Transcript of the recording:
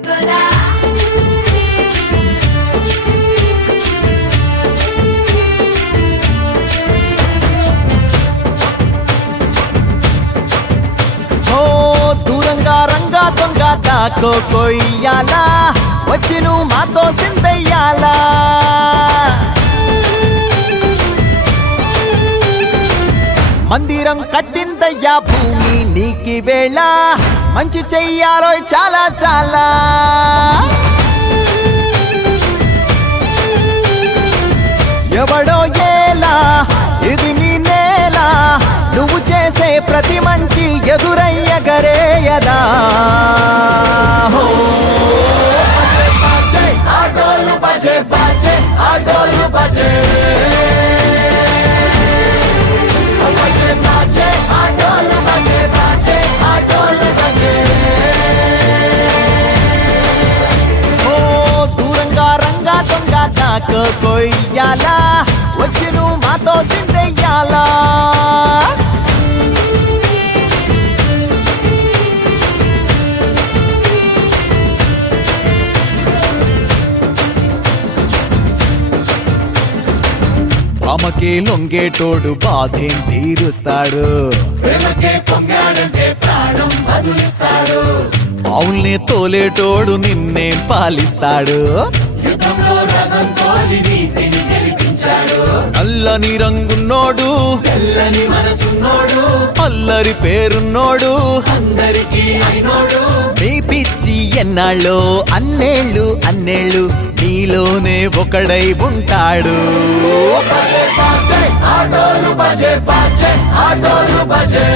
గోలా దూరంగా రంగా దొంగ దాకో కొయ్యాలా వచ్చి నువ్వు మాతో సిందయ్యాలా మందిరం కట్టిందయ్యా భూమి నీకి వేళ మంచి చెయ్యాలో చాలా చాలా ఎవడో ఏలా ఇది నీ నేల నువ్వు చేసే ప్రతి మంచి ఎదురయ్యగరేయదా ఆటోలు బజే బజే ఆటోలు బజే బజే బజే ఆటోలు బజే బజే ఆటోలు బజే దూరంగా రంగా దొంగ దాకో కొయ్యాలా వచ్చి నువ్వు మాతో సిందెయ్యాలా ఆమెకే లొంగేటోడు బాధేం తీరుస్తాడు ఆవుల్ని తోలేటోడు నిన్నేం పాలిస్తాడు అల్లని రంగున్నోడు తెల్లని మనసున్నోడు అల్లరి పేరున్నోడు అందరికీ అయినోడు మీ పిచ్చి ఎన్నాళ్ళో అన్నేళ్ళు అన్నేళ్ళు నీలోనే ఒకడై ఉంటాడు ఆటోలు బజే బజే ఆటోలు బజే